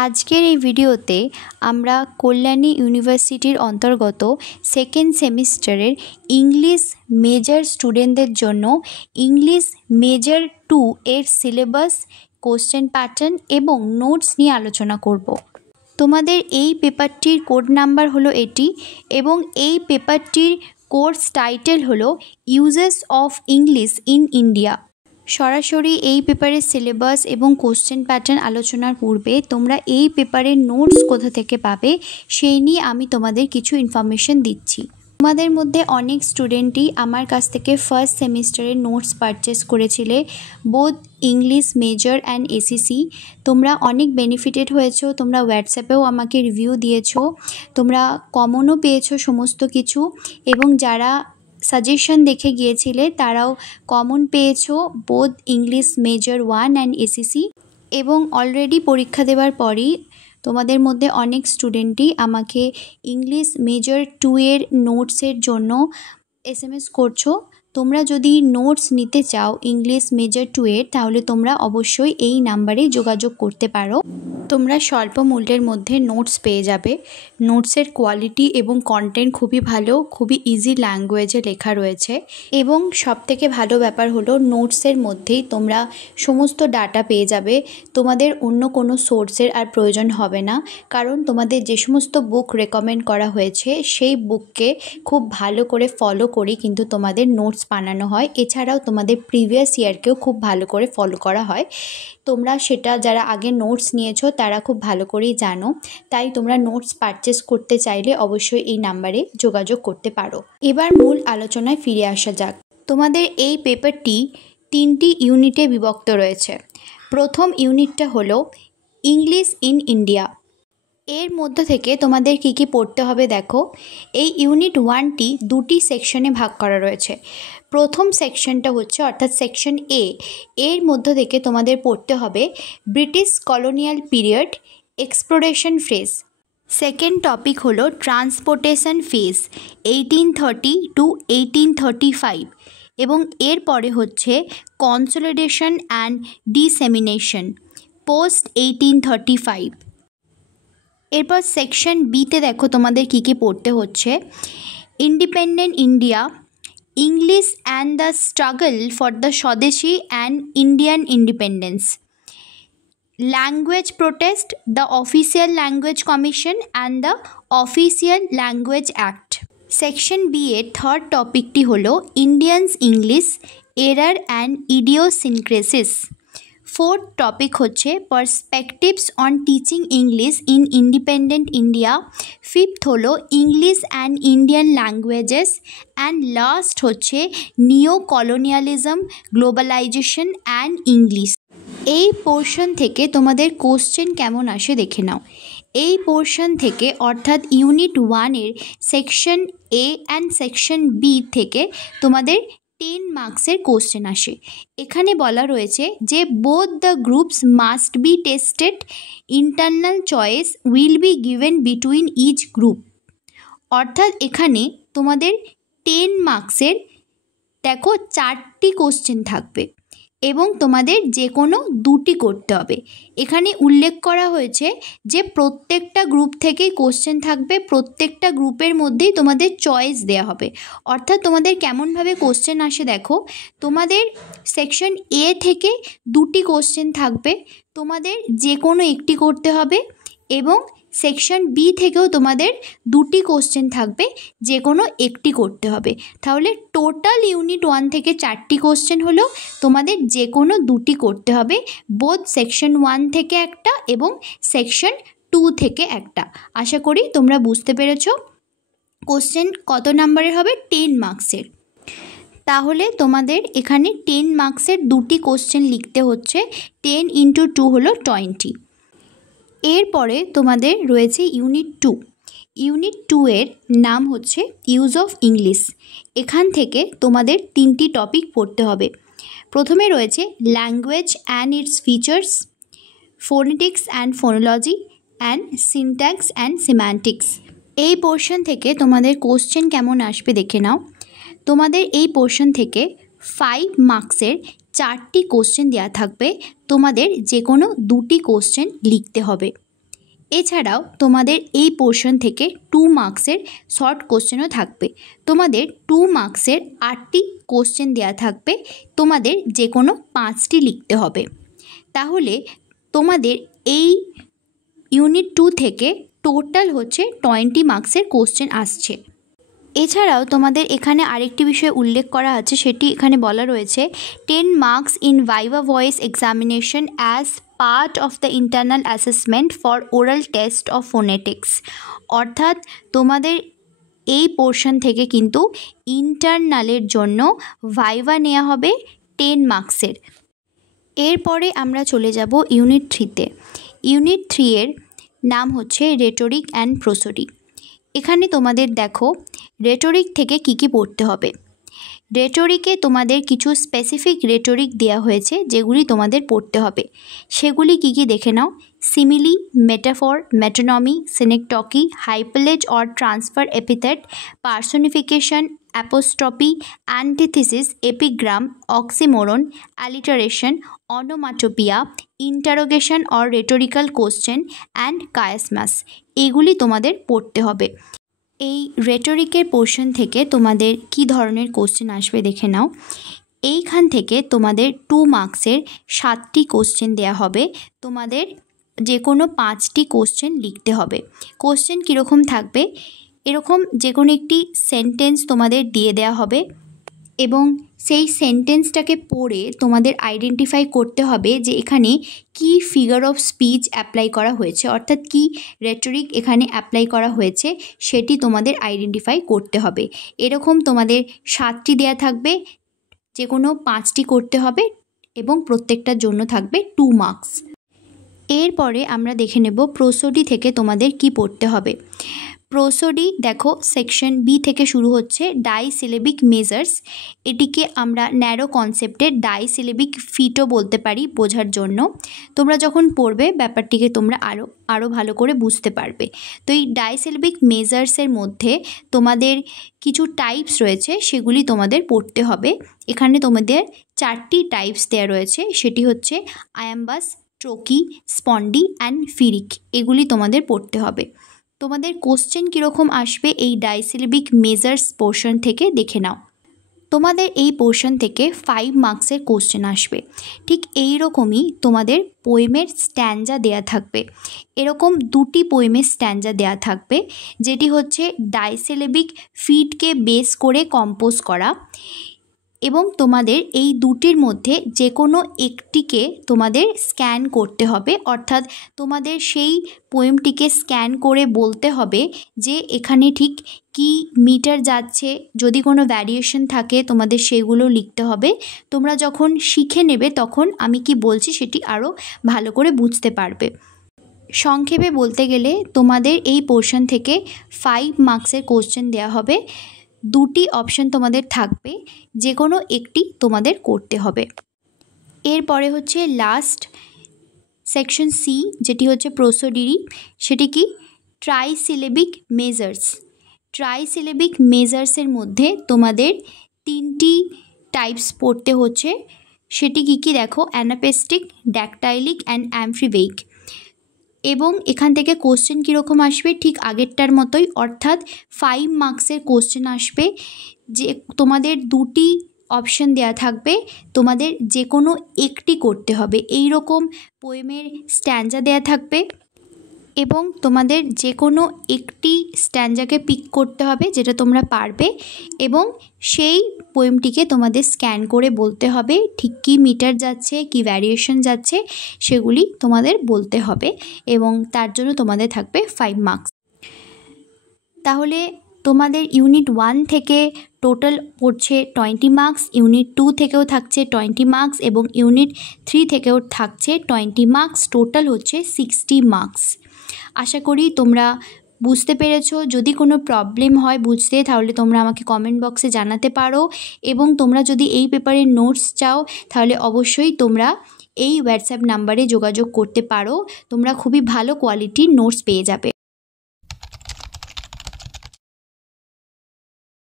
আজকের এই ভিডিওতে আমরা কল্যাণী ইউনিভার্সিটির অন্তর্গত সেকেন্ড সেমিস্টারের ইংলিশ মেজর স্টুডেন্টদের জন্য ইংলিশ মেজর 2 এর সিলেবাস, কোশ্চেন প্যাটার্ন এবং নোটস নিয়ে আলোচনা করব। তোমাদের এই পেপারটির কোড নাম্বার হলো এটি এবং এই পেপারটির কোর্স টাইটেল হলো uses of English in India. সরাসরি এই পেপারের সিলেবাস এবং কোশ্চেন প্যাটার্ন আলোচনার পূর্বে তোমরা এই পেপারের নোটস কোথা থেকে পাবে সেই নিয়ে আমি তোমাদের কিছু ইনফরমেশন দিচ্ছি। তোমাদের মধ্যে অনেক স্টুডেন্টই আমার কাছ থেকে ফার্স্ট সেমিস্টারের নোটস পারচেস করেছিলে, both English major and ACC. তোমরা অনেক বেনিফিটেড হয়েছো, তোমরা হোয়াটসঅ্যাপেও আমাকে রিভিউ দিয়েছো, তোমরা কমনও পেয়েছো সমস্ত কিছু, এবং যারা সাজেশন দেখে গিয়েছিলে তারাও কমন পেয়েছো both English major 1 and ACC. এবং অলরেডি পরীক্ষা দেওয়ার পরই তোমাদের মধ্যে অনেক স্টুডেন্টই আমাকে ইংলিশ মেজর 2 এর নোটসের জন্য SMS করছো। তোমরা যদি নোটস নিতে চাও ইংলিশ মেজর 2 এর, তাহলে তোমরা অবশ্যই এই নাম্বারে যোগাযোগ করতে পারো। তোমরা স্বল্প মূল্যের মধ্যে নোটস পেয়ে যাবে। নোটসের কোয়ালিটি এবং কন্টেন্ট খুবই ভালো, খুবই ইজি ল্যাঙ্গুয়েজে লেখা রয়েছে, এবং সবথেকে ভালো ব্যাপার হলো নোটসের মধ্যেই তোমরা সমস্ত ডাটা পেয়ে যাবে। তোমাদের অন্য কোনো সোর্সের আর প্রয়োজন হবে না, কারণ তোমাদের যে সমস্ত বুক রেকমেন্ড করা হয়েছে সেই বুককে খুব ভালো করে ফলো করেই কিন্তু তোমাদের নোটস বানানো হয়। এছাড়াও তোমাদের প্রিভিয়াস ইয়ারকেও খুব ভালো করে ফলো করা হয়। তোমরা সেটা যারা আগে নোটস নিয়েছো তারা খুব ভালো করেই জানো। তাই তোমরা নোটস পারচেস করতে চাইলে অবশ্যই এই নাম্বারে যোগাযোগ করতে পারো। এবার মূল আলোচনায় ফিরে আসা যাক। তোমাদের এই পেপারটি 3টি ইউনিটে বিভক্ত রয়েছে। প্রথম ইউনিটটা হলো ইংলিশ ইন ইন্ডিয়া। এর মধ্য থেকে তোমাদের কি কি পড়তে হবে দেখো। এই ইউনিট 1টি 2টি সেকশনে ভাগ করা রয়েছে। প্রথম সেকশনটা হচ্ছে অর্থাৎ সেকশন এ, এর মধ্য থেকে তোমাদের পড়তে হবে British colonial period, exploration phase. Second topic হলো ট্রান্সপোর্টেশন ফেজ 1830 টু 1835, এবং এরপরে হচ্ছে কনসলিডেশন অ্যান্ড ডিসেমিনেশন পোস্ট 1835। এরপর সেকশন বিতে দেখো তোমাদের কি কি পড়তে হচ্ছে। Independent India, English and the struggle for the swadeshi and Indian independence, language protest, the official language commission and the official language act. Section B এর থার্ড টপিকটি হলো Indians English, error and idiosyncrasies. Fourth topic হচ্ছে perspectives on teaching English in independent India. Fifth হলো English and Indian languages, and last হচ্ছে neo colonialism, globalisation and English. এই portion থেকে তোমাদের question কেমন আসে দেখে নাও। এই পোর্শন থেকে অর্থাৎ ইউনিট 1 এর section A and section B থেকে তোমাদের 10 মার্কসের কোশ্চেন আসে। এখানে বলা রয়েছে যে both the groups must be tested, internal choice will be given between each group. অর্থাৎ এখানে তোমাদের 10 মার্কসের দেখো 4টি কোশ্চেন থাকবে এবং তোমাদের যে কোনো 2টি করতে হবে। এখানে উল্লেখ করা হয়েছে যে প্রত্যেকটা গ্রুপ থেকেই কোশ্চেন থাকবে, প্রত্যেকটা গ্রুপের মধ্যেই তোমাদের চয়েস দেওয়া হবে। অর্থাৎ তোমাদের কেমনভাবে কোশ্চেন আসে দেখো, তোমাদের সেকশন এ থেকে 2টি কোশ্চেন থাকবে, তোমাদের যে কোনো একটি করতে হবে, এবং সেকশন বি থেকেও তোমাদের 2টি কোশ্চেন থাকবে, যে কোনো একটি করতে হবে। তাহলে টোটাল ইউনিট 1 থেকে 4টি কোশ্চেন হলো, তোমাদের যে কোনো 2টি করতে হবে, বোথ সেকশন 1 থেকে একটা এবং সেকশন 2 থেকে একটা। আশা করি তোমরা বুঝতে পেরেছ। কোশ্চেন কত নাম্বারের হবে? 10 মার্কসের। তাহলে তোমাদের এখানে 10 মার্কসের 2টি কোশ্চেন লিখতে হচ্ছে। 10 × 2 হলো 20। এরপরে তোমাদের রয়েছে ইউনিট 2। ইউনিট 2 এর নাম হচ্ছে ইউজ অফ ইংলিশ। এখান থেকে তোমাদের 3টি টপিক পড়তে হবে। প্রথমে রয়েছে language and it's features, phonetics and phonology, and syntax and semantics. এই পোর্শন থেকে তোমাদের কোশ্চেন কেমন আসবে দেখে নাও। তোমাদের এই পোর্শন থেকে 5 মার্কসের 4টি কোশ্চেন দেওয়া থাকবে, তোমাদের যে কোনো 2টি কোশ্চেন লিখতে হবে। এছাড়াও তোমাদের এই পোর্শন থেকে 2 মার্কসের শর্ট কোশ্চেনও থাকবে। তোমাদের 2 মার্কসের 8টি কোশ্চেন দেওয়া থাকবে, তোমাদের যে কোনো 5টি লিখতে হবে। তাহলে তোমাদের এই ইউনিট 2 থেকে টোটাল হচ্ছে 20 মার্কসের কোশ্চেন আসছে। এছাড়াও তোমাদের এখানে আরেকটি বিষয় উল্লেখ করা আছে, সেটি এখানে বলা রয়েছে 10 marks in viva voice examination as part of the internal assessment for oral test of phonetics. অর্থাৎ তোমাদের এই পোর্শন থেকে কিন্তু ইন্টারনালের জন্য ভাইভা নেওয়া হবে 10 মার্কসের। এরপরে আমরা চলে যাব ইউনিট 3-তে। ইউনিট 3 এর নাম হচ্ছে রেটরিক অ্যান্ড প্রোসোডি। এখানে তোমাদের দেখো রেটরিক থেকে কি কি পড়তে হবে। রেটরিকে তোমাদের কিছু স্পেসিফিক রেটরিক দেওয়া হয়েছে যেগুলি তোমাদের পড়তে হবে। সেগুলি কি কি দেখে নাও। Simile, metaphor, metonymy, synecdoche, hypallage or transferred epithet, personification, apostrophe, antithesis, epigram, oxymoron, alliteration, onomatopoeia, interrogation or rhetorical question and chiasmus, এগুলি তোমাদের পড়তে হবে। এই রেটরিকের পোর্শন থেকে তোমাদের কি ধরনের কোশ্চেন আসবে দেখে নাও। এইখান থেকে তোমাদের 2 মার্কসের 7টি কোশ্চেন দেওয়া হবে, তোমাদের যে কোনো 5টি কোশ্চেন লিখতে হবে। কোশ্চেন কীরকম থাকবে, এরকম যে কোনো একটি সেন্টেন্স তোমাদের দিয়ে দেওয়া হবে এবং সেই সেন্টেন্সটাকে পড়ে তোমাদের আইডেন্টিফাই করতে হবে যে এখানে কি ফিগার অফ স্পিচ অ্যাপ্লাই করা হয়েছে, অর্থাৎ কি রেটরিক এখানে অ্যাপ্লাই করা হয়েছে সেটি তোমাদের আইডেন্টিফাই করতে হবে। এরকম তোমাদের 7টি দেওয়া থাকবে, যে কোনো 5টি করতে হবে এবং প্রত্যেকটার জন্য থাকবে 2 মার্কস। এরপরে আমরা দেখে নেব প্রোসোডি থেকে তোমাদের কি পড়তে হবে। প্রোসোডি দেখো সেকশন বি থেকে শুরু হচ্ছে ডাইসিলেবিক মেজার্স। এটিকে আমরা ন্যারো কনসেপ্টে ডাইসিলেবিক ফিটও বলতে পারি বোঝার জন্য। তোমরা যখন পড়বে ব্যাপারটিকে তোমরা আরও ভালো করে বুঝতে পারবে। তো এই ডাইসিলেবিক মেজার্সের মধ্যে তোমাদের কিছু টাইপস রয়েছে, সেগুলি তোমাদের পড়তে হবে। এখানে তোমাদের 4টি টাইপস দেওয়া রয়েছে, সেটি হচ্ছে আয়াম্বাস, ট্রোকি, স্পন্ডি অ্যান্ড ফিরিক, এগুলি তোমাদের পড়তে হবে। তোমাদের কোশ্চেন কীরকম আসবে এই ডাইসিলেবিক মেজার্স পোর্শন থেকে দেখে নাও। তোমাদের এই পোর্শন থেকে 5 মার্কসের কোশ্চেন আসবে। ঠিক এই রকমই তোমাদের পোয়েমের স্ট্যাঞ্জা দেয়া থাকবে। এরকম 2টি পোয়েমের স্ট্যাঞ্জা দেয়া থাকবে, যেটি হচ্ছে ডাইসিলেবিক ফিটকে বেস করে কম্পোজ করা, এবং তোমাদের এই 2টির মধ্যে যে কোনো একটিকে তোমাদের স্ক্যান করতে হবে। অর্থাৎ তোমাদের সেই পোয়েমটিকে স্ক্যান করে বলতে হবে যে এখানে ঠিক কি মিটার যাচ্ছে, যদি কোনো ভ্যারিয়েশন থাকে তোমাদের সেগুলো লিখতে হবে। তোমরা যখন শিখে নেবে তখন আমি কি বলছি সেটি আরও ভালো করে বুঝতে পারবে। সংক্ষেপে বলতে গেলে তোমাদের এই পোর্শন থেকে 5 মার্কসের কোশ্চেন দেওয়া হবে। 2টি অপশন তোমাদের থাকবে, যে কোনো একটি তোমাদের করতে হবে। এরপরে হচ্ছে লাস্ট সেকশন সি, যেটি হচ্ছে প্রোসোডিরি। সেটি কি ট্রাইসিলেবিক মেজার্স। ট্রাইসিলেবিক মেজার্সের মধ্যে তোমাদের 3টি টাইপস পড়তে হচ্ছে। সেটি কি কি দেখো, অ্যানাপেস্টিক, ড্যাকটাইলিক অ্যান্ড অ্যামফিবেইক। এবং এখান থেকে কোশ্চেন কীরকম আসবে, ঠিক আগেরটার মতোই, অর্থাৎ 5 মার্কসের কোশ্চেন আসবে। যে তোমাদের 2টি অপশন দেওয়া থাকবে, তোমাদের যে কোনো একটি করতে হবে। এই রকম পোয়েমের স্ট্যাঞ্জা দেওয়া থাকবে এবং তোমাদের যে কোনো একটি স্ট্যাঞ্জাকে পিক করতে হবে যেটা তোমরা পারবে, এবং সেই পোয়েমটিকে তোমাদের স্ক্যান করে বলতে হবে ঠিক কী মিটার যাচ্ছে, কী ভ্যারিয়েশন যাচ্ছে, সেগুলি তোমাদের বলতে হবে এবং তার জন্য তোমাদের থাকবে 5 মার্কস। তাহলে তোমাদের ইউনিট 1 থেকে টোটাল পড়ছে 20 মার্কস, ইউনিট 2 থেকেও থাকছে 20 মার্কস এবং ইউনিট 3 থেকেও থাকছে 20 মার্কস। টোটাল হচ্ছে 60 মার্কস। আশা করি তোমরা বুঝতে পেরেছো। যদি কোনো প্রবলেম হয় বুঝতে, তাহলে তোমরা আমাকে কমেন্ট বক্সে জানাতে পারো, এবং তোমরা যদি এই পেপারের নোটস চাও তাহলে অবশ্যই তোমরা এই হোয়াটসঅ্যাপ নাম্বারে যোগাযোগ করতে পারো। তোমরা খুবই ভালো কোয়ালিটির নোটস পেয়ে যাবে।